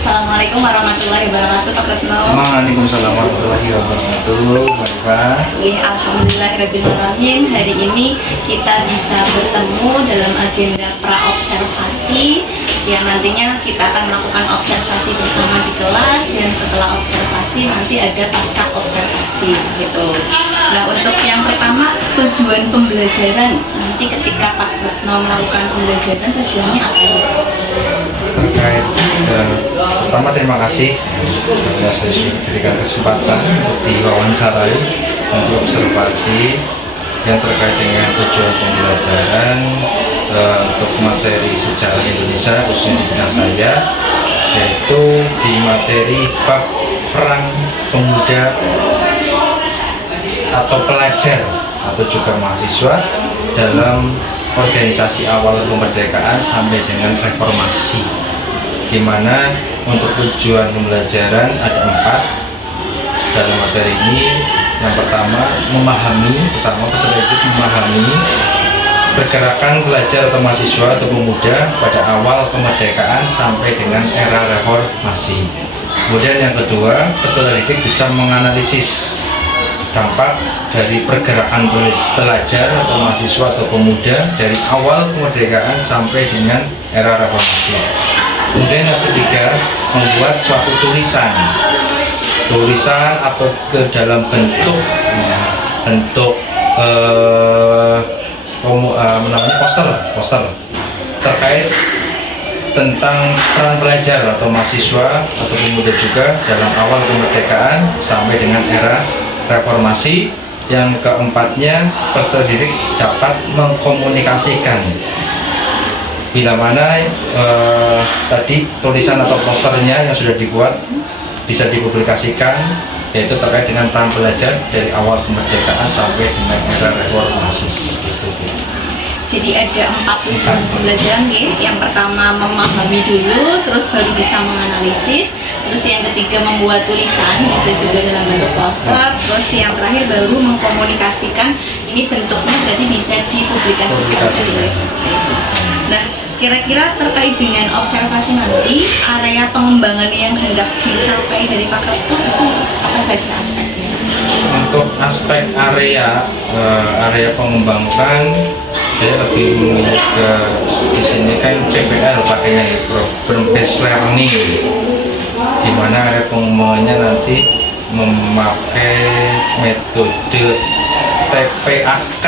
Assalamualaikum warahmatullahi wabarakatuh, Pak Retno. Waalaikumsalam warahmatullahi wabarakatuh, Mbak. Alhamdulillahirabbil alamin. Hari ini kita bisa bertemu dalam agenda praobservasi yang nantinya kita akan melakukan observasi bersama di kelas, dan setelah observasi nanti ada pasca observasi gitu. Nah, untuk yang pertama, tujuan pembelajaran nanti ketika Pak Retno melakukan pembelajaran, tujuannya apa ya? Terkait pertama terima kasih karena saya sudah diberikan kesempatan untuk diwawancarai untuk observasi yang terkait dengan tujuan pembelajaran untuk materi sejarah Indonesia khususnya di bidang saya, yaitu di materi bab perang pemuda atau pelajar atau juga mahasiswa dalam organisasi awal kemerdekaan sampai dengan reformasi, di mana untuk tujuan pembelajaran ada 4 dalam materi ini. Yang pertama, peserta didik memahami pergerakan pelajar atau mahasiswa atau pemuda pada awal kemerdekaan sampai dengan era reformasi. Kemudian yang kedua, peserta didik bisa menganalisis dampak dari pergerakan pelajar atau mahasiswa atau pemuda dari awal kemerdekaan sampai dengan era reformasi. Kemudian yang ketiga, membuat suatu tulisan atau ke dalam bentuk poster terkait tentang peran pelajar atau mahasiswa atau pemuda juga dalam awal kemerdekaan sampai dengan era reformasi. Yang keempatnya, peserta didik dapat mengkomunikasikan bila mana tadi tulisan atau posternya yang sudah dibuat bisa dipublikasikan, yaitu terkait dengan peran pelajar dari awal kemerdekaan sampai dengan era reformasi. Jadi ada 4 tujuan pembelajaran ya. Yang pertama memahami dulu, terus baru bisa menganalisis. Terus yang ketiga membuat tulisan, bisa juga dalam bentuk poster. Terus yang terakhir baru mengkomunikasikan. Ini bentuknya berarti bisa dipublikasikan. Nah, kira-kira terkait dengan observasi nanti, area pengembangan yang hendak dicapai dari Pak Retno itu apa saja aspeknya? Untuk aspek area pengembangan, saya lebih memilih ke di sini kan PBL pakainya ya, program based learning, di mana area pengembangannya nanti memakai metode TPAK,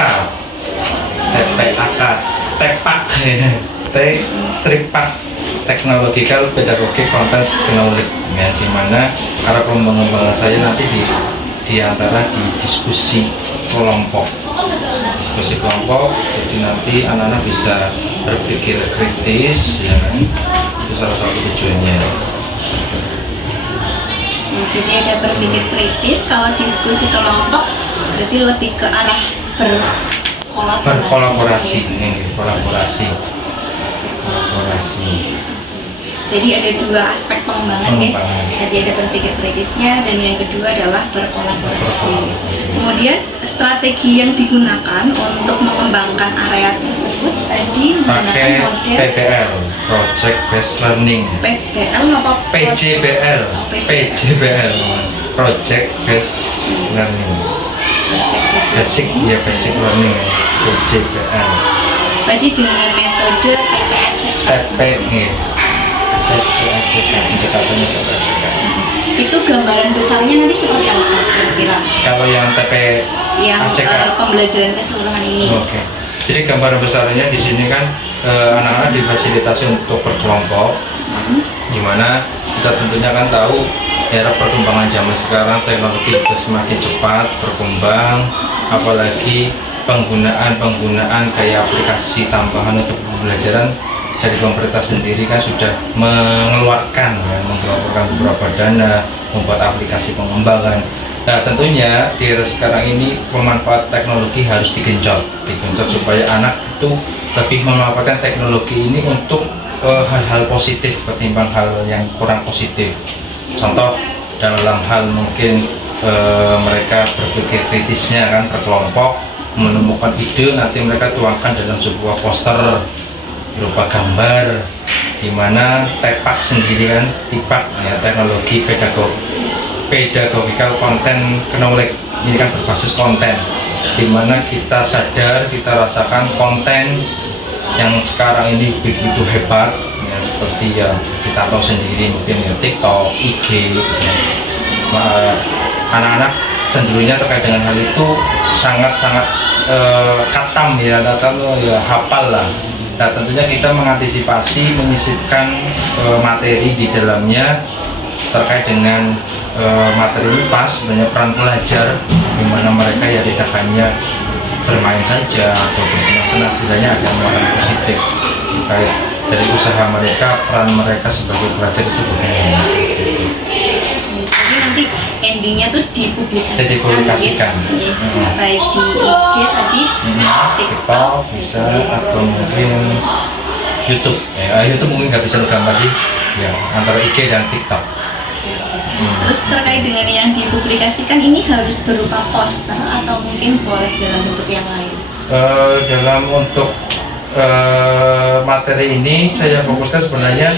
TPAK, Technological Pedagogic Contest Knowledge, ya, di mana area pengembangan saya nanti di antara di diskusi kelompok, jadi nanti anak-anak bisa berpikir kritis, ya kan? Itu salah satu tujuannya. Jadi ada berpikir kritis. Kalau diskusi kelompok berarti lebih ke arah berkolaborasi. Jadi ada 2 aspek pengembangan ya. Jadi ada berpikir kritisnya, dan yang kedua adalah berkolaborasi. Kemudian strategi yang digunakan untuk mengembangkan area tersebut tadi menggunakan model PBL, Project Based Learning. PBL apa? PJBL, Project Based Learning. Basic Learning, PJBL. Tadi dengan metode itu gambaran besarnya nanti seperti apa kira-kira? Kalau yang pembelajaran keseluruhan ini. Oke. Jadi gambaran besarnya di sini kan anak-anak difasilitasi untuk berkelompok, di mana kita tentunya kan tahu era perkembangan zaman sekarang teknologi itu semakin cepat berkembang, apalagi penggunaan kayak aplikasi tambahan untuk pembelajaran dari pemerintah sendiri kan sudah mengeluarkan beberapa dana membuat aplikasi pengembangan. Nah, tentunya di era sekarang ini pemanfaat teknologi harus digenjot supaya anak itu lebih memanfaatkan teknologi ini untuk hal-hal positif ketimbang hal yang kurang positif. Contoh dalam hal mungkin mereka berpikir kritisnya kan berkelompok, menemukan ide, nanti mereka tuangkan dalam sebuah poster berupa gambar di mana TEPAK sendiri kan, TIPAK ya, teknologi pedagogical content knowledge, ini kan berbasis konten, di mana kita sadar, kita rasakan konten yang sekarang ini begitu hebat ya, seperti ya kita tahu sendiri mungkin ya TikTok, IG ya. Anak-anak cenderungnya terkait dengan hal itu sangat-sangat katam ya, atau ya hafal lah. Nah, tentunya kita mengantisipasi, menyisipkan materi di dalamnya terkait dengan materi ini pas sebenarnya peran pelajar, di mana mereka ya tidak hanya bermain saja atau bersenang-senang, setidaknya ada muatan positif terkait dari usaha mereka, peran mereka sebagai pelajar itu bagaimana. Jadi nanti endingnya tuh dipublikasikan. Baik di IG tadi, TikTok bisa, atau mungkin YouTube. YouTube mungkin nggak bisa gambar sih, ya antara IG dan TikTok. Terus terkait dengan yang dipublikasikan ini harus berupa poster atau mungkin boleh dalam bentuk yang lain? Dalam untuk materi ini saya fokuskan sebenarnya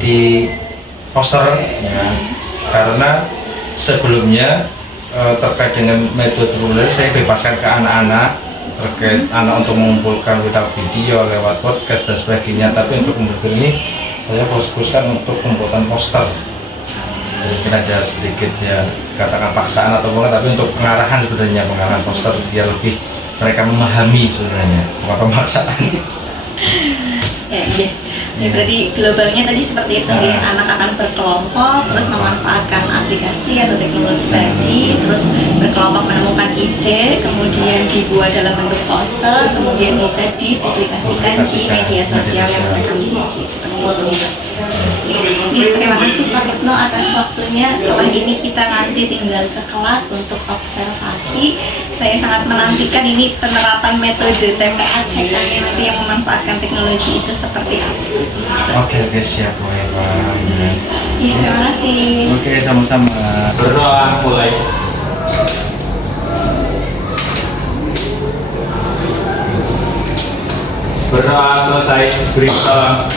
di poster ya, karena sebelumnya terkait dengan metode tulis saya bebaskan ke anak-anak terkait anak untuk mengumpulkan lewat video, lewat podcast dan sebagainya, tapi untuk pembuatan ini saya fokuskan untuk pembuatan poster. Jadi mungkin ada sedikit ya katakan paksaan atau bukan, tapi untuk pengarahan sebenarnya, pengarahan poster biar lebih mereka memahami sebenarnya, bukan pemaksaan. Ya, berarti globalnya tadi seperti itu ya, anak akan berkelompok, terus memanfaatkan aplikasi atau teknologi tadi, terus berkelompok menemukan ide, kemudian dibuat dalam bentuk poster, kemudian bisa dipublikasikan di media sosial yang mereka miliki. Seperti itu. Ya, terima kasih Pak Retno atas waktunya. Setelah ini kita nanti tinggal ke kelas untuk observasi. Saya sangat menantikan ini penerapan metode TPA cekannya nanti yang memanfaatkan teknologi itu seperti apa. Oke, siap boleh Pak. Ya, terima kasih. Oke, sama-sama. Berdoa mulai. Berdoa selesai, beri salam.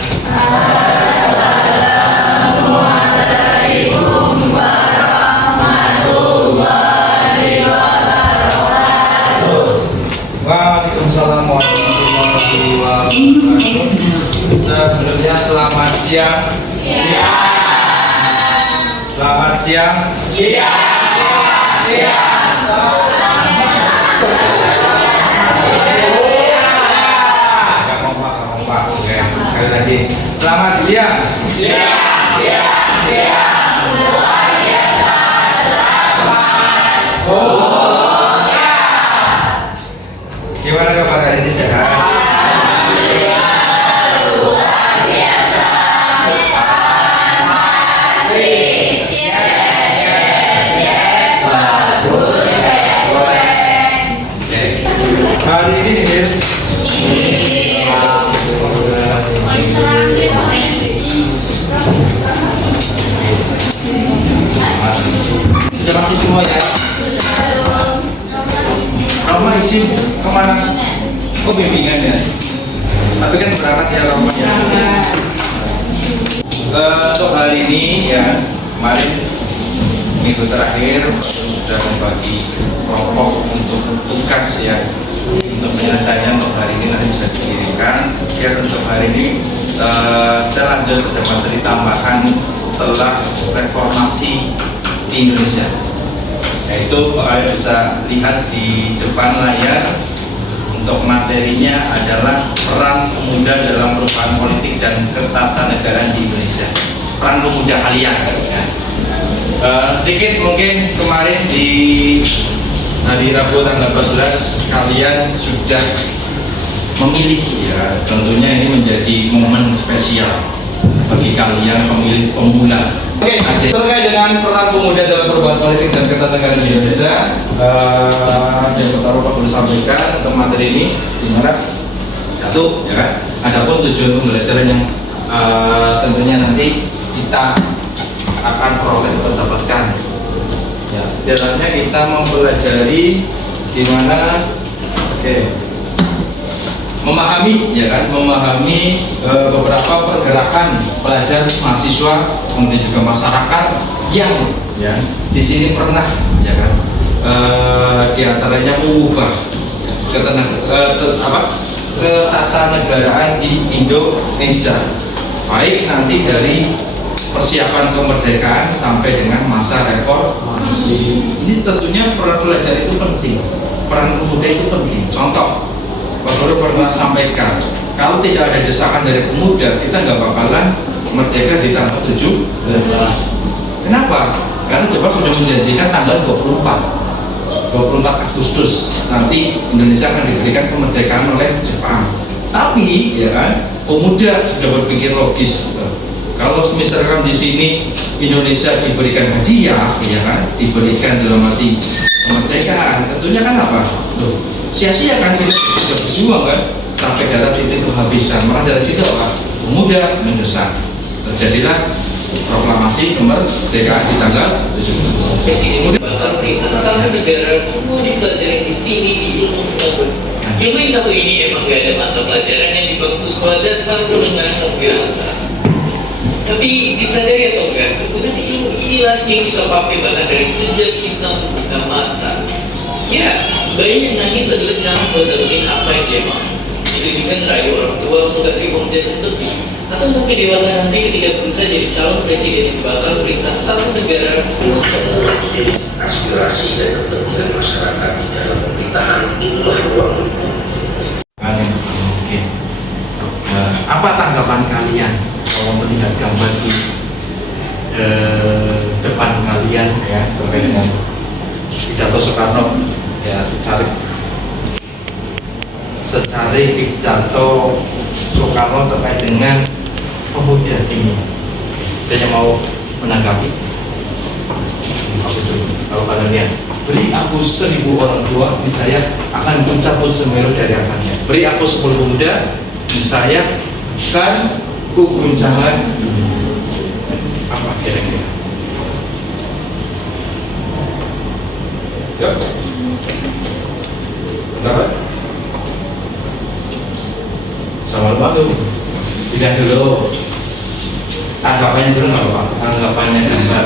Assalamualaikum warahmatullahi wabarakatuh. Waalaikumsalam warahmatullahi wabarakatuh. Sebelumnya selamat siang. Selamat siang. Oke, sekali lagi. Selamat siang. Gimana kabar hari ini, sehat? Hari ini Dir. Sudah masih semua ya? Roma izin kemana? Kok bimbingan ya? Tapi kan berangkat ya Roma ya? Untuk hari ini ya, kemarin minggu terakhir sudah membagi kelompok untuk tugas ya, untuk penyelesaian untuk hari ini nanti bisa dikirimkan biar untuk hari ini kita lanjut ke materi tambahan setelah reformasi di Indonesia, yaitu kalian bisa lihat di depan layar. Untuk materinya adalah peran pemuda dalam perubahan politik dan ketatanegaraan di Indonesia, peran pemuda kalian ya. Sedikit mungkin kemarin di hari Rabu tanggal 14 kalian sudah memilih ya, tentunya ini menjadi momen spesial bagi kalian pemilih pemula. Oke, terkait dengan peran pemuda dalam perubahan politik dan ketatanegaraan di Indonesia, yang pertama Pak perlu sampaikan untuk materi ini dimana satu ya kan, adapun tujuan pembelajaran yang tentunya nanti kita akan peroleh atau dapatkan. Ya, setidaknya kita mempelajari di mana memahami, ya kan, memahami beberapa pergerakan pelajar, mahasiswa, kemudian juga masyarakat yang ya di sini pernah, ya kan, diantaranya mengubah ketatanegaraan di Indonesia, baik nanti dari persiapan kemerdekaan sampai dengan masa reformasi. Ini tentunya peran pelajar itu penting, peran pemuda itu penting. Contoh, Pak Guru pernah sampaikan, kalau tidak ada desakan dari pemuda, kita nggak bakalan merdeka di tanggal 17. Kenapa? Karena Jepang sudah menjanjikan tanggal 24 Agustus nanti Indonesia akan diberikan kemerdekaan oleh Jepang. Tapi ya kan, pemuda sudah berpikir logis. Kalau misalkan di sini Indonesia diberikan hadiah, ya kan, diberikan dalam arti kemerdekaan, tentunya kan apa? Loh, sia-sia kan kita sudah berjuang kan sampai darah titik kehabisan. Maka dari situ apa? Pemuda mendesak. Terjadilah proklamasi kemerdekaan di tanggal 17. Presiden bakal perintah satu negara semua dipelajari di sini di ilmu pengetahuan. Ilmu yang satu ini emang gak ada mata pelajaran yang di bangku sekolah dasar menengah sampai atas. Tapi disadari atau enggak, kemudian ilmu inilah yang kita pakai bahkan dari sejak kita membuka mata. Ya, bayi yang nangis adalah jangan buat dapetin apa yang dia mau. Itu juga ngerayu orang tua untuk kasih uang jajan lebih. Atau sampai dewasa nanti ketika berusaha jadi calon presiden yang bakal perintah satu negara semua. Aspirasi dan kepentingan masyarakat di dalam pemerintahan itulah ruang hukum. Oke. Apa tanggapan kalian kalau melihat gambar di depan kalian ya terkait dengan pidato Soekarno ya secara pidato Soekarno terkait dengan pemuda ini? Saya mau menanggapi. Kalau kalian lihat, beri aku 1000 orang tua, saya akan mencabut Semeru dari akarnya. Beri aku 10 pemuda, saya akan kuguncangkan apa kira-kira? Ya. Kenapa? Sama malu. Tidak dulu. Anggapannya dulu nggak apa-apa. Anggapannya gambar.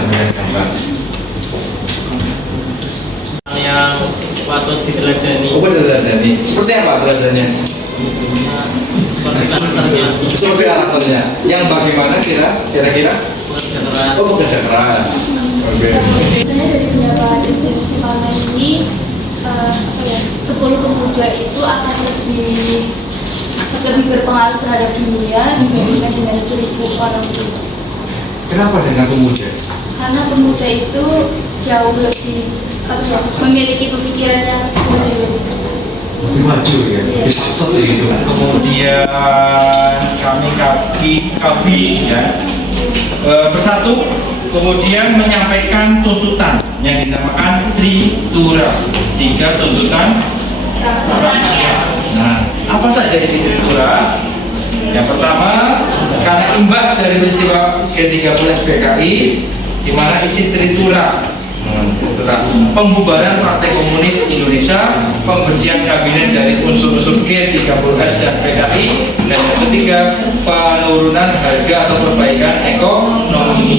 Yang patut diteladani. Oh, diteladani. Seperti apa teladannya? Seperti karakternya. Seperti karakternya. Yang bagaimana kira-kira? Bekerja keras. Oh, bekerja keras. Oke. Biasanya dari pendapat institusi parlemen ini 10 pemuda itu akan lebih berpengaruh terhadap dunia dibandingkan dengan 1000 orang tua. Kenapa dengan pemuda? Karena pemuda itu jauh lebih memiliki pemikiran yang maju. Lebih maju ya, lebih seperti itu. Kemudian kami kabi ya bersatu, kemudian menyampaikan tuntutan yang dinamakan Tritura. 3 tuntutan. Nah, apa saja isi Tritura? Yang pertama, karena imbas dari peristiwa G30 SPKI, di mana isi Tritura pembubaran Partai Komunis Indonesia, pembersihan kabinet dari unsur-unsur G30S dan PKI, dan yang ketiga penurunan harga atau perbaikan ekonomi.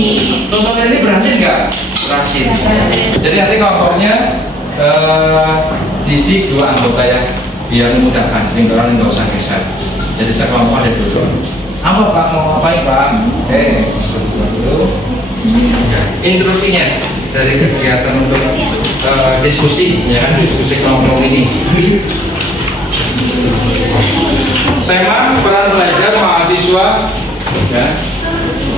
Tuntutan ini berhasil nggak? Berhasil. Jadi nanti kelompoknya diisi 2 anggota ya, biar memudahkan. Tinggalan nggak usah geser. Jadi saya kelompok ada 2. Apa Pak mau ngapain Pak? Dulu. Instruksinya dari kegiatan untuk diskusi, ya kan, diskusi kelompok ini. Tema peran pelajar mahasiswa, ya,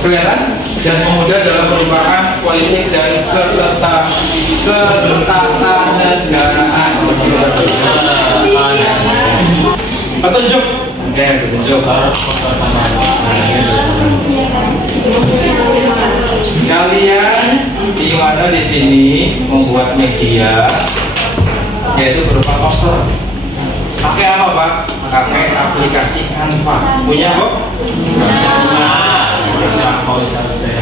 kelihatan, dan pemuda dalam perubahan politik dan ketatanegaraan. Petunjuk, oke, petunjuk. Kalian di mana di sini membuat media, yaitu berupa poster. Pakai apa Pak? Pakai aplikasi Canva. Punya kok?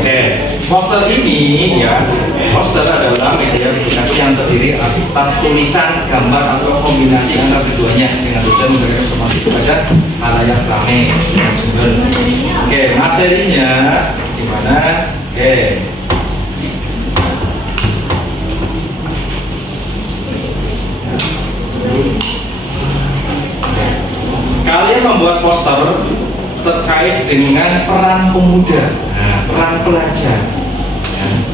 Oke. Poster ini ya, poster adalah media edukasi yang terdiri atas tulisan, gambar atau kombinasi antara keduanya dengan tujuan memberikan informasi kepada halayak ramai. Oke, materinya gimana? Oke. Kalian membuat poster terkait dengan peran pemuda, peran pelajar,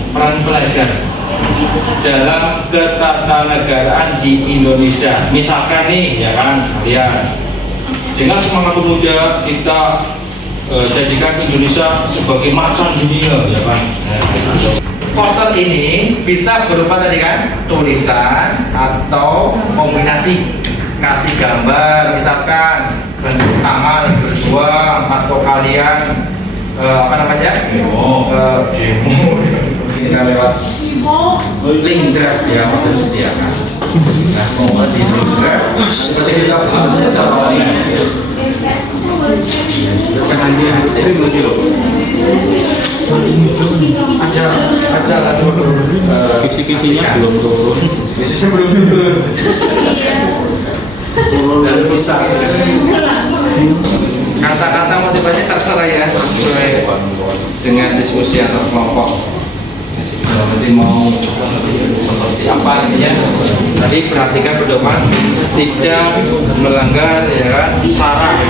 peran pelajar dalam ketatanegaraan di Indonesia. Misalkan nih, ya kan, kalian dengan semangat pemuda kita jadikan Indonesia sebagai macan dunia, ya kan. Poster ini bisa berupa tadi kan tulisan atau kombinasi, kasih gambar, misalkan bentuk tangan berjuang atau kalian apa namanya demo bisa lewat link drive ya untuk disediakan. Nah, mau di link drive seperti kita pesan semuanya. Jangan dia ini belum ada kisi-kisinya belum turun, kisinya belum turun. Dan rusak. Kata-kata motivasi terserah ya, sesuai dengan diskusi antar kelompok. Kalau nanti mau seperti apa intinya, tadi perhatikan pedoman tidak melanggar ya syarat.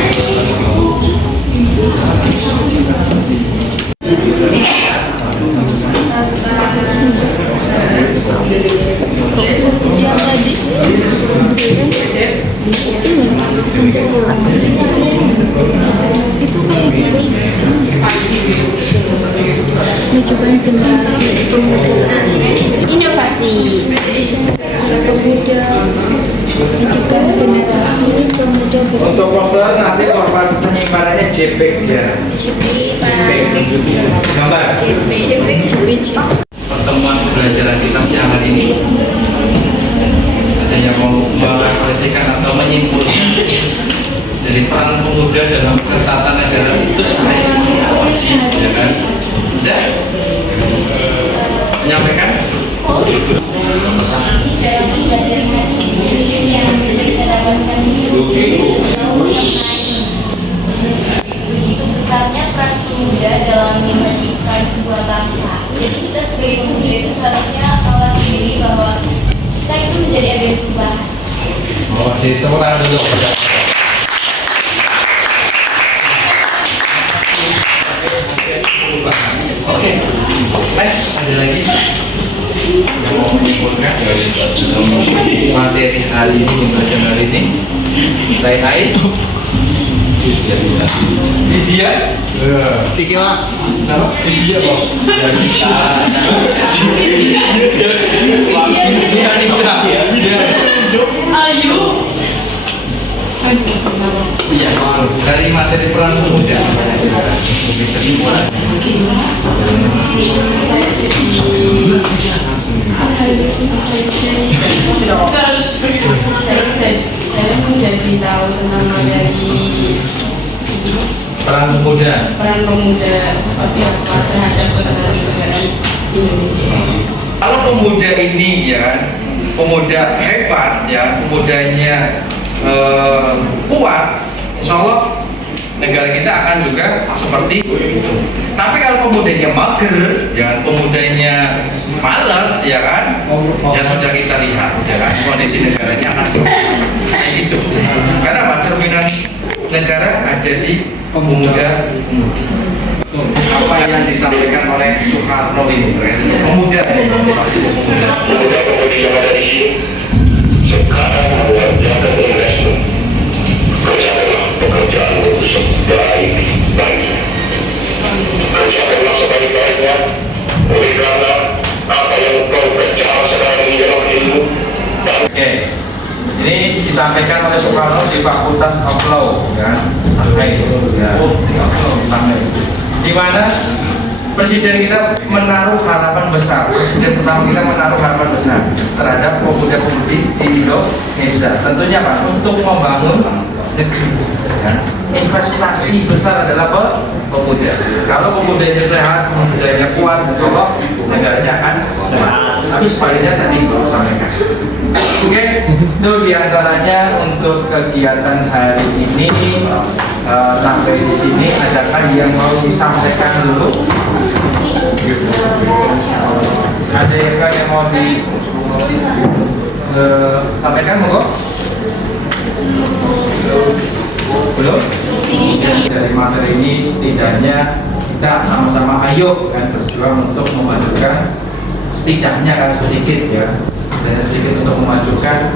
Yang tadi itu kayak gini, menunjukkan generasi pemuda, inovasi pemuda, menunjukkan generasi pemuda. Untuk poster nanti format penyimpanannya JPEG ya. Gambar. JPEG. Pertemuan pembelajaran kita siang hari ini ada yang mau merefleksikan atau menyimpulkan dari peran pemuda dalam ketatanegaraan itu sebenarnya seperti apa sih, ya kan? Sudah menyampaikan? Begitu besarnya peran pemuda dalam memajukan sebuah bangsa. Jadi kita sebagai pemuda itu seharusnya mawas diri bahwa kita itu menjadi agen perubahan. Masih tepuk tangan dulu. Oke, next ada lagi yang mau menyimpulkan materi hari ini, pembelajaran hari ini. Lain Ais, Lydia, Tiga, Lydia bos, Ayu. Iya, dari materi peran pemuda. Kesimpulan. Saya menjadi tahu tentang materi Peran pemuda. peran pemuda seperti apa terhadap ketatanegaraan Indonesia. Kalau pemuda ini ya, pemuda hebat ya, pemudanya kuat, insya Allah negara kita akan juga seperti itu. Tapi kalau pemudanya mager, ya pemudanya malas, ya kan, ya sudah kita lihat, ya kan, kondisi negaranya akan seperti itu. Karena apa? Cerminan negara ada di pemuda. Apa yang disampaikan oleh Soekarno ini pemuda. Pemuda-pemuda yang ada di sini sekarang luar biasa berhasil. Kerjakanlah pekerjaanmu sebaik-baiknya. Kerjakanlah sebaik-baiknya. Oleh karena apa yang kau kerjakan sekarang ini dalam ilmu. Oke, ini disampaikan oleh Soekarno di Fakultas of Law, kan? Sampai sampai di mana Presiden kita menaruh harapan besar. Presiden pertama kita menaruh harapan besar terhadap pemuda-pemudi di Indonesia. Tentunya Pak, untuk membangun negeri. Ya. Investasi besar adalah pemuda. Kalau pemudanya sehat, budayanya kuat, insya Allah negaranya akan kuat. Tapi sebaliknya tadi baru sampaikan. Oke, itu diantaranya untuk kegiatan hari ini. Sampai di sini adakah yang mau disampaikan dulu? Ada yang mau disampaikan, monggo? Belum? Dari materi ini setidaknya kita sama-sama ayo kan berjuang untuk memajukan setidaknya kan sedikit ya, dan sedikit untuk memajukan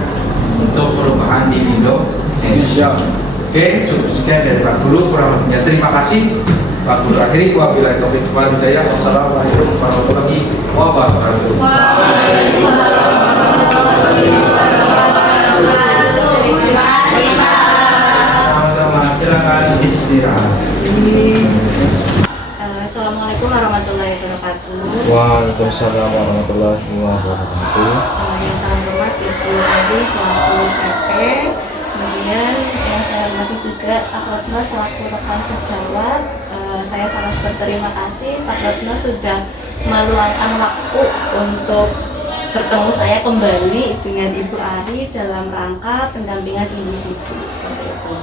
untuk perubahan di Indonesia. Oke, cukup sekian dari Pak Guru, kurang lebihnya terima kasih. Pak Guru akhiri, wabillahi taufiq wal hidayah. Wassalamualaikum warahmatullahi wabarakatuh. Sama-sama, silakan istirahat. Assalamualaikum warahmatullahi wabarakatuh. Waalaikumsalam warahmatullahi wabarakatuh. Yang saya hormat Ibu Adi selaku PP, kemudian yang saya hormati juga Pak Retno selaku rekan sejawat. Saya sangat berterima kasih Pak Retno sudah meluangkan waktu untuk bertemu saya kembali dengan Ibu Ari dalam rangka pendampingan individu seperti itu.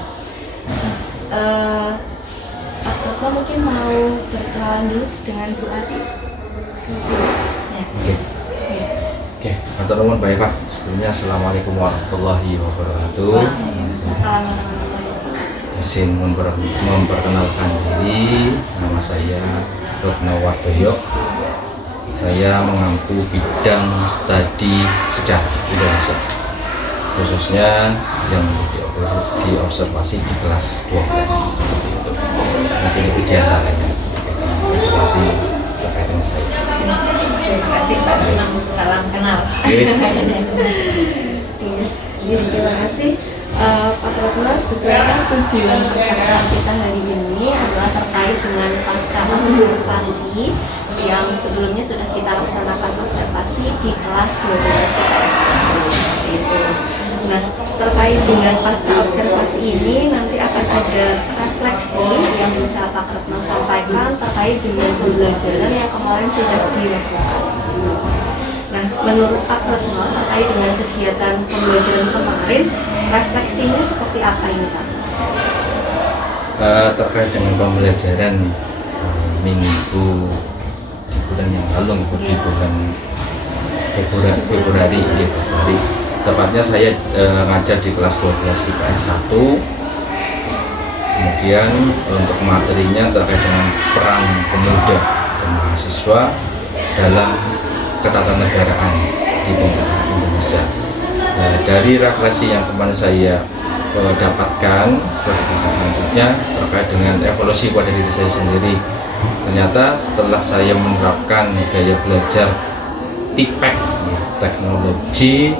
Pak Retno mungkin mau berkenalan dulu dengan Bu Ari. Oke, matur nuwun baik Pak. Sebelumnya Assalamualaikum warahmatullahi wabarakatuh. Izin memperkenalkan diri, nama saya Retno Wardoyo. Saya mengampu bidang studi sejarah Indonesia, khususnya yang diobservasi di kelas 12 seperti itu. Mungkin itu diantaranya informasi terkait dengan saya. Terima kasih Pak, salam kenal. Terima kasih Pak Retno. Sebetulnya tujuan pertemuan kita hari ini adalah terkait dengan pasca observasi yang sebelumnya sudah kita laksanakan observasi di kelas 12 IPS seperti itu. Nah, terkait dengan pasca observasi ini nanti akan ada refleksi yang bisa Pak Retno sampaikan terkait dengan pembelajaran yang kemarin sudah dilakukan. Nah, menurut Pak Retno terkait dengan kegiatan pembelajaran kemarin, refleksinya seperti apa ini Pak? Terkait dengan pembelajaran minggu di bulan yang lalu, di bulan Februari, tepatnya saya ngajar di kelas 12 IPS 1. Kemudian untuk materinya terkait dengan peran pemuda dan mahasiswa dalam ketatanegaraan di pemerintahan Indonesia. Nah, dari refleksi yang kemarin saya dapatkan sebagai selanjutnya terkait dengan evolusi pada diri saya sendiri. Ternyata setelah saya menerapkan gaya belajar TIPEC, teknologi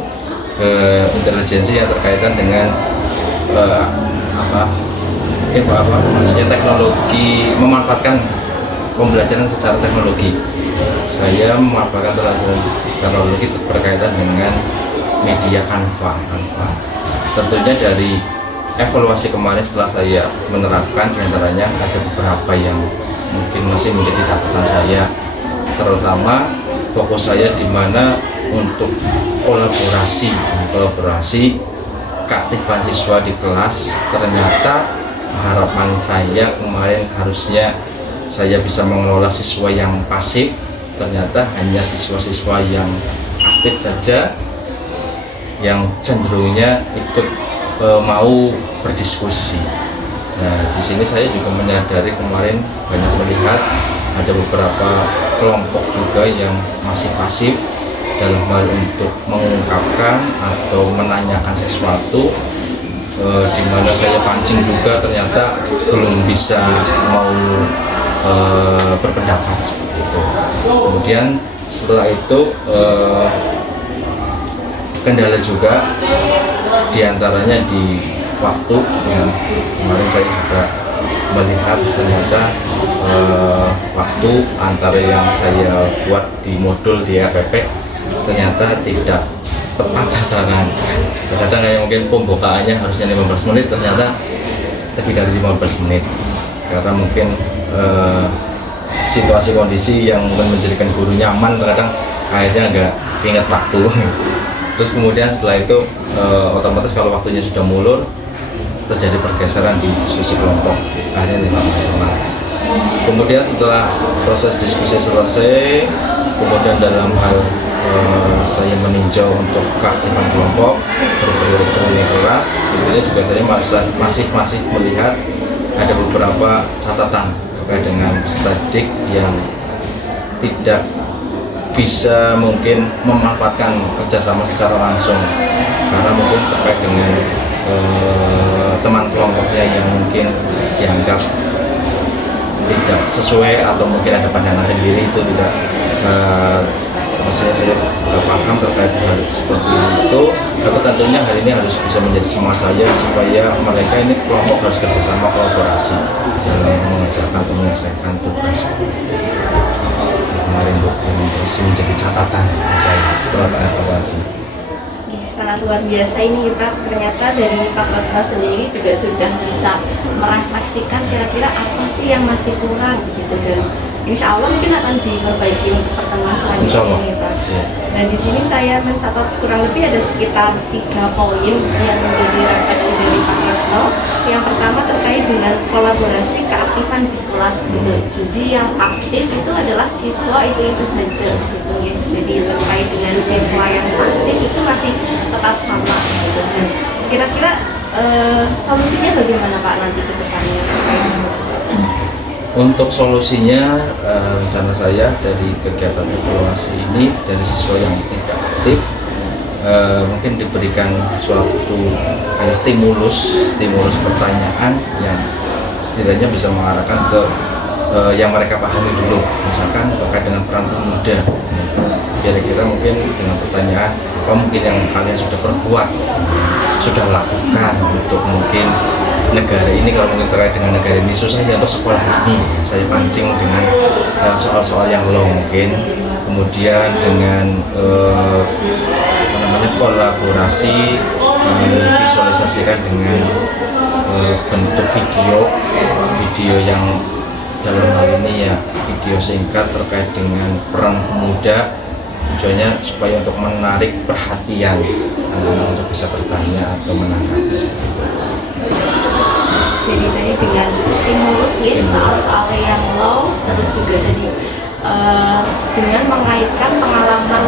intelijensi yang terkaitan dengan teknologi, memanfaatkan pembelajaran secara teknologi. Saya memanfaatkan teknologi berkaitan dengan media Canva. Tentunya dari evaluasi kemarin setelah saya menerapkan, diantaranya ada beberapa yang mungkin masih menjadi catatan saya, terutama fokus saya di mana untuk kolaborasi keaktifan siswa di kelas. Ternyata harapan saya kemarin harusnya saya bisa mengelola siswa yang pasif, ternyata hanya siswa-siswa yang aktif saja yang cenderungnya ikut mau berdiskusi. Nah, di sini saya juga menyadari kemarin banyak melihat ada beberapa kelompok juga yang masih pasif dalam hal untuk mengungkapkan atau menanyakan sesuatu, di mana saya pancing juga ternyata belum bisa mau berpendapat seperti itu. Kemudian setelah itu kendala juga diantaranya di waktu yang kemarin saya juga melihat ternyata waktu antara yang saya buat di modul di RPP ternyata tidak tepat sasaran. Kadang yang mungkin pembukaannya harusnya 15 menit, ternyata lebih dari 15 menit karena mungkin situasi kondisi yang mungkin menjadikan guru nyaman, terkadang akhirnya nggak ingat waktu. Terus kemudian setelah itu otomatis kalau waktunya sudah mulur, terjadi pergeseran di diskusi kelompok, akhirnya tidak maksimal. Kemudian setelah proses diskusi selesai, kemudian dalam hal saya meninjau untuk keaktifan kelompok berperiode kelas, tentunya juga saya masih melihat ada beberapa catatan terkait dengan peserta didik yang tidak bisa mungkin memanfaatkan kerjasama secara langsung, karena mungkin terkait dengan teman kelompoknya yang mungkin dianggap tidak sesuai atau mungkin ada pandangan sendiri, itu tidak maksudnya saya paham terkait hal seperti itu. Tapi tentunya hal ini harus bisa menjadi semangat saya supaya mereka ini kelompok harus kerjasama, kolaborasi dalam mengerjakan atau menyelesaikan tugas. Kemarin harus menjadi catatan saya setelah evaluasi. Sangat luar biasa ini Pak, ternyata dari Pak Ratna sendiri juga sudah bisa merefleksikan kira-kira apa sih yang masih kurang gitu, dan insya Allah mungkin akan diperbaiki untuk pertemuan selanjutnya ini Pak. Dan di sini saya mencatat kurang lebih ada sekitar 3 poin yang menjadi refleksi dari Pak Ratna. Yang pertama terkait dengan kolaborasi keaktifan di kelas gitu. Jadi yang aktif itu adalah siswa itu saja gitu ya. Jadi terkait dengan siswa yang pasif itu masih tetap sama gitu. Dan kira-kira solusinya bagaimana Pak nanti ke depannya? Untuk solusinya, rencana saya dari kegiatan evaluasi ini dari siswa yang tidak aktif mungkin diberikan suatu kayak stimulus pertanyaan yang setidaknya bisa mengarahkan ke yang mereka pahami dulu, misalkan terkait dengan peran pemuda. Kira-kira mungkin dengan pertanyaan apa mungkin yang kalian sudah perbuat, sudah lakukan untuk mungkin negara ini, kalau mungkin terkait dengan negara ini susah ya untuk sekolah ini, saya pancing dengan soal-soal yang low mungkin, kemudian dengan kolaborasi visualisasikan dengan bentuk video yang dalam hal ini ya video singkat terkait dengan peran pemuda, tujuannya supaya untuk menarik perhatian untuk bisa bertanya atau menanggapi. Jadi tadi dengan stimulus ya soal-soal yang low, terus juga tadi dengan mengaitkan pengalaman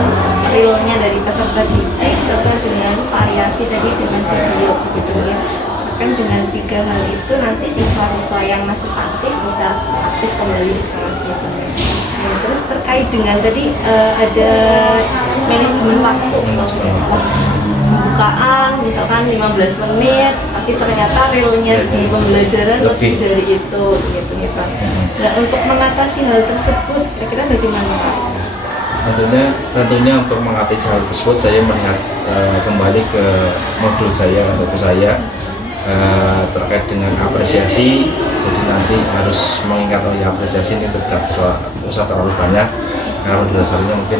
realnya dari peserta didik serta dengan variasi tadi dengan video gitu ya. Bahkan dengan 3 hal itu nanti siswa-siswa yang masih pasif bisa aktif kembali di kelas gitu. Nah, terus terkait dengan tadi ada manajemen waktu, pembukaan misalkan 15 menit, tapi ternyata realnya di pembelajaran lebih dari itu gitu nih Pak. Nah, untuk mengatasi hal tersebut kira-kira bagaimana Pak? Tentunya untuk mengatasi hal tersebut saya melihat kembali ke modul saya atau buku saya terkait dengan apresiasi. Jadi nanti harus mengingat apresiasi ini tidak usah terlalu banyak, karena dasarnya mungkin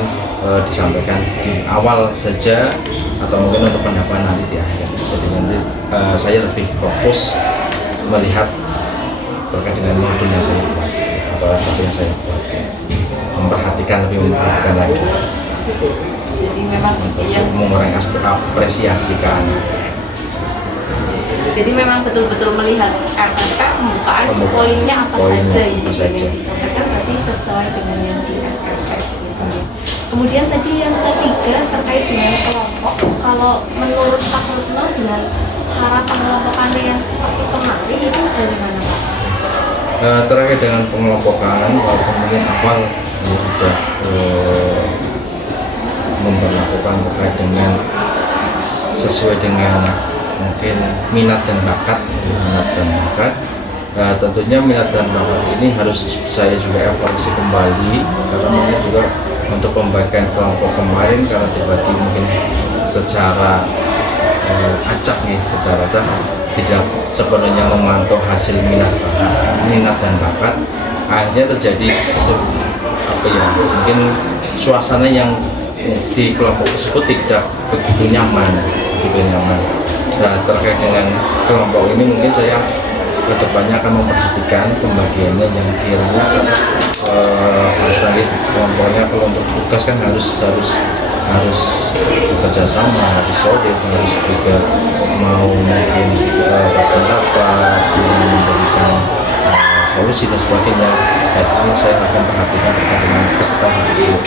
disampaikan di awal saja atau mungkin untuk pendapat nanti di akhir. Jadi nanti saya lebih fokus melihat terkait dengan modul yang saya buat atau apa yang saya buat, memperhatikan lagi. Jadi memang yang mengurangi aspek apresiasi ke anak. Jadi memang betul-betul melihat RPP pembukaan poinnya apa saja gitu yang disampaikan berarti sesuai dengan yang di RPP gitu ya. Kemudian tadi yang ketiga terkait dengan kelompok, kalau menurut Pak Rutno dengan cara pengelompokannya yang seperti kemarin itu bagaimana Pak? Terkait dengan pengelompokan, walaupun mungkin awal sudah memperlakukan terkait dengan sesuai dengan mungkin minat dan bakat. Tentunya minat dan bakat ini harus saya juga evaluasi kembali, karena mungkin juga untuk pembagian kelompok kemarin karena dibagi mungkin secara acak tidak sepenuhnya memantau hasil minat dan bakat, akhirnya terjadi mungkin suasana yang di kelompok tersebut tidak begitu nyaman. Nah, terkait dengan kelompok ini mungkin saya kedepannya akan memperhatikan pembagiannya yang kiranya misalnya kelompoknya kalau untuk tugas kan harus bekerja sama, harus solid, harus juga mau mungkin berpendapat, memberikan solusi dan sebagainya. Artinya saya akan perhatikan terkait dengan peserta didik,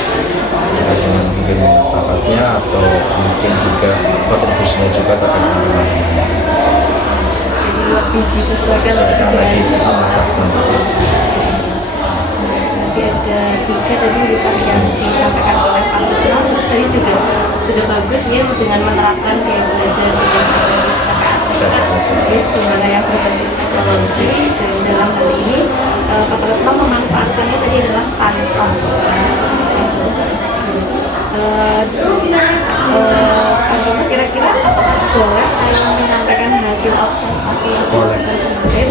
terkait dengan mungkin bakatnya atau mungkin juga kontribusinya juga terkait dengan lebih disesuaikan lagi dengan dengan nanti ada 3 tadi yang disampaikan oleh Pak Lutfi. Terus tadi juga sudah bagus ya dengan menerapkan gaya belajar yang berbasis KPAC, dimana yang berbasis teknologi, dan dalam hal ini Pak Lutfi memanfaatkannya tadi adalah Pantong. Kira-kira apakah boleh saya menyampaikan hasil observasi yang sudah kemarin?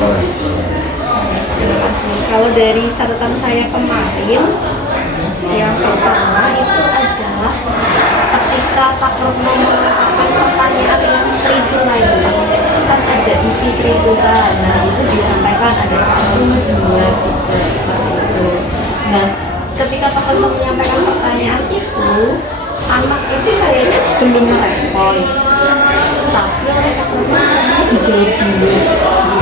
Terima kasih. Kalau dari catatan saya kemarin, yang pertama itu adalah ketika Pak Retno mengatakan pertanyaan yang tribulan, kan ada isi tribulan. Nah itu disampaikan ada 1, 2, 3 seperti itu. Nah ketika Pak Retno menyampaikan pertanyaan itu, anak itu kayaknya belum merespon, tapi oleh Pak Retno sebenarnya dijawab dulu.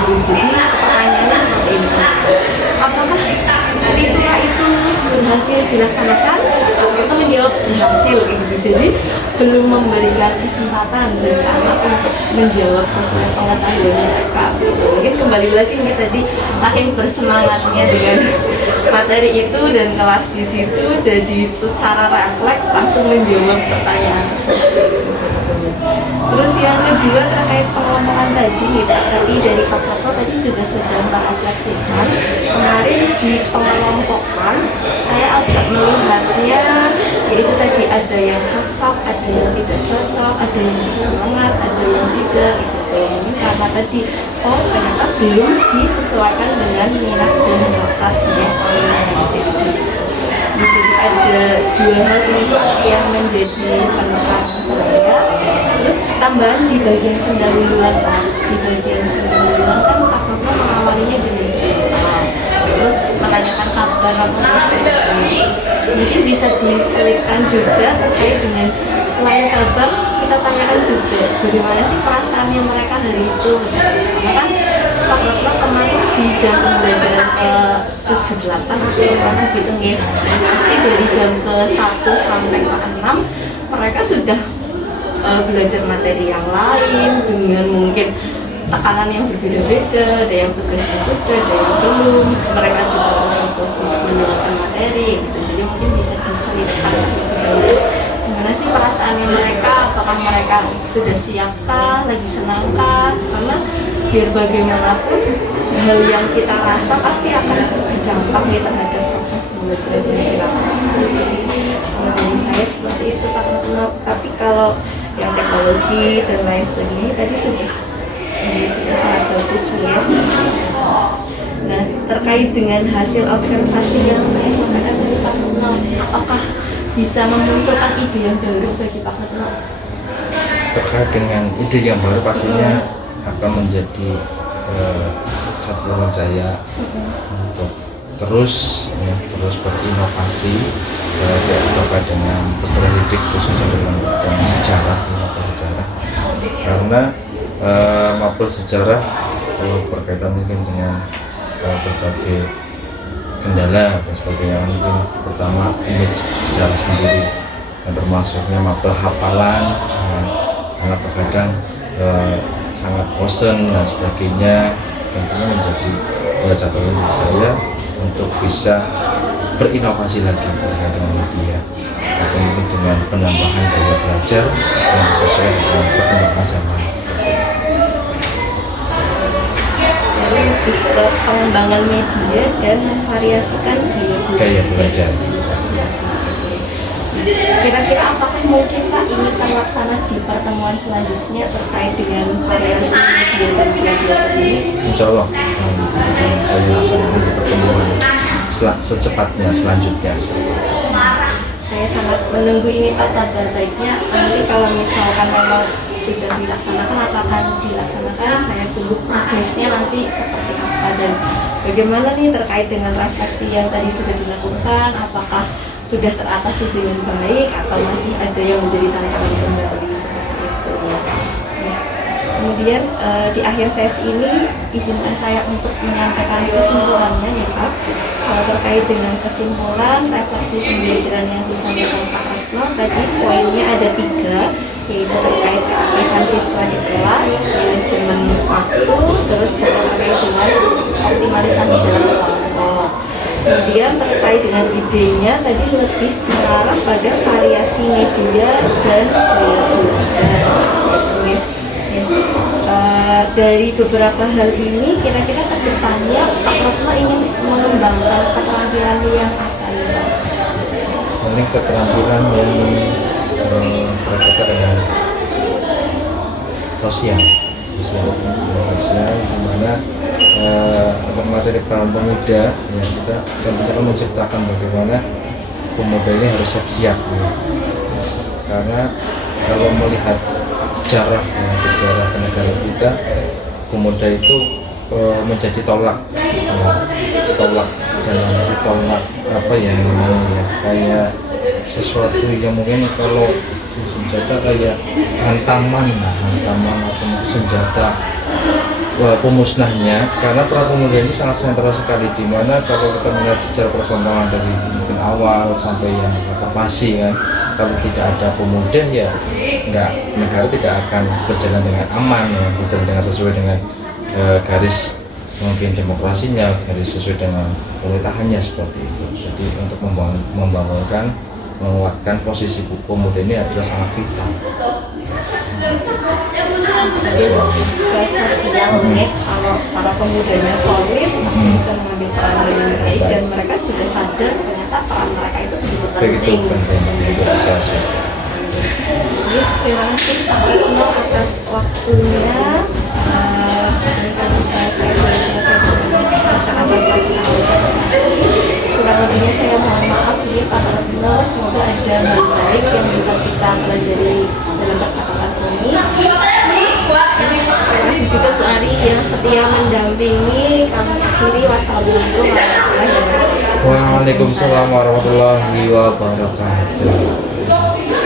Jadi pertanyaannya seperti ini, apakah ritual itu berhasil dilaksanakan? Kita menjawab berhasil gitu. Jadi belum memberikan kesempatan bagi anak untuk menjawab sesuai pengetahuan mereka. Mungkin kembali lagi ini tadi saking bersemangatnya dengan materi itu dan kelas di situ, jadi secara refleks langsung menjawab pertanyaan tersebut. Terus yang kedua terkait pengelompokan tadi, Pak, tadi dari Pak Toto tadi juga sudah merefleksikan. Kemarin di pengelompokan saya agak melihatnya yaitu tadi ada yang cocok, ada yang tidak cocok, ada yang bersemangat, ada yang tidak gitu. Ini karena tadi ternyata belum disesuaikan dengan minat dan bakat yang jadi ada 2 hal ini yang menjadi penekanan saya. Terus tambahan di bagian pendahuluan Pak, di bagian pendahuluan kan Pak Toto mengawalinya dengan terus menanyakan kabar mungkin bisa diselipkan juga terkait dengan selain kabar kita tanyakan juga bagaimana sih perasaannya mereka hari itu. Karena kan Pak Retno kemarin di jam pembelajaran ke 7-8 atau mana gitu nih, pasti dari jam ke 1 sampai ke 6 mereka sudah belajar materi yang lain dengan mungkin tekanan yang berbeda-beda, ada yang tugasnya sudah, ada yang belum, mereka juga fokus untuk menjalankan materi gitu. Jadi mungkin bisa diselipkan gimana sih perasaannya mereka, apakah mereka sudah siapkah, lagi senangkah, karena biar bagaimanapun hal yang kita rasa pasti akan berdampak ya terhadap proses pembelajaran yang dilakukan. Kalau dari saya seperti itu Pak Retno, tapi kalau yang teknologi dan lain sebagainya tadi sudah sangat bagus ya. Nah terkait dengan hasil observasi yang saya sampaikan dari Pak Retno, apakah bisa memunculkan ide yang baru bagi Pak Retno? terkait dengan ide yang baru pastinya akan menjadi catatan saya untuk terus berinovasi terkait dengan peserta didik khususnya dengan sejarah, karena mapel sejarah kalau berkaitan mungkin dengan berbagai kendala dan sebagainya. Mungkin pertama image sejarah sendiri yang termasuknya mapel hafalan, karena terkadang sangat bosan dan sebagainya. Tentunya menjadi catatan bagi saya untuk bisa berinovasi lagi terkait dengan media atau mungkin dengan penambahan daya belajar yang sesuai dengan perkembangan zaman. Jadi lebih ke pengembangan media dan memvariasikan gaya belajar. Kira-kira apakah mungkin Pak ini terlaksana di pertemuan selanjutnya terkait dengan variasi media dan belajar ini? Insya Allah saya laksanakan di pertemuan secepatnya selanjutnya. Saya sangat menunggu ini Pak, kabar baiknya. Nanti kalau misalkan memang sudah dilaksanakan atau akan dilaksanakan. Saya tunggu progresnya nanti seperti apa dan bagaimana nih terkait dengan refleksi yang tadi sudah dilakukan, apakah sudah teratasi dengan baik atau masih ada yang menjadi tantangan kembali seperti itu. Ya. Kemudian di akhir sesi ini izinkan saya untuk menyampaikan kesimpulannya ya Pak. Terkait dengan kesimpulan refleksi pembelajaran yang disampaikan Pak Retno tadi poinnya ada 3, yaitu terkait keaktifan siswa di kelas, manajemen waktu, terus juga terkait dengan optimalisasi dalam kelompok. Kemudian terkait dengan idenya tadi lebih mengarah pada variasi media dan gaya belajar. Dari beberapa hal ini kira-kira ke depannya Pak Retno ingin mengembangkan keterampilan yang apa ya? Paling keterampilan yang berkaitan dengan sosial di mana untuk materi peran pemuda ya kita akan menciptakan bagaimana pemuda ini harus siap-siap ya. Karena kalau melihat sejarah negara kita, pemuda itu menjadi tolak apa ya namanya, kayak sesuatu yang mungkin kalau senjata kayak hantaman atau senjata pemusnahnya, karena peran pemuda ini sangat sentral sekali, di mana kalau kita melihat sejarah perkembangan dari mungkin awal sampai yang reformasi kan, kalau tidak ada pemuda ya negara tidak akan berjalan dengan aman ya, berjalan dengan sesuai dengan garis mungkin demokrasinya, garis sesuai dengan pemerintahannya seperti itu. Jadi untuk membangunkan menguatkan posisi pemuda ini adalah sangat vital. Sosial nih, kalau para pemudanya solid pasti bisa mengambil peran dengan baik dan mereka juga sadar ternyata peran mereka itu begitu penting. Begitu besar sih. Jadi, terima kasih Pak Retno atas waktunya. Kurang lebihnya saya mohon maaf ya Pak Retno, semoga ada hal baik yang bisa kita pelajari dalam percakapan ini. Terima kasih juga Bu Ari yang setia mendampingi. Kami akhiri, wassalamualaikum warahmatullahi wabarakatuh. Waalaikumsalam warahmatullahi wabarakatuh.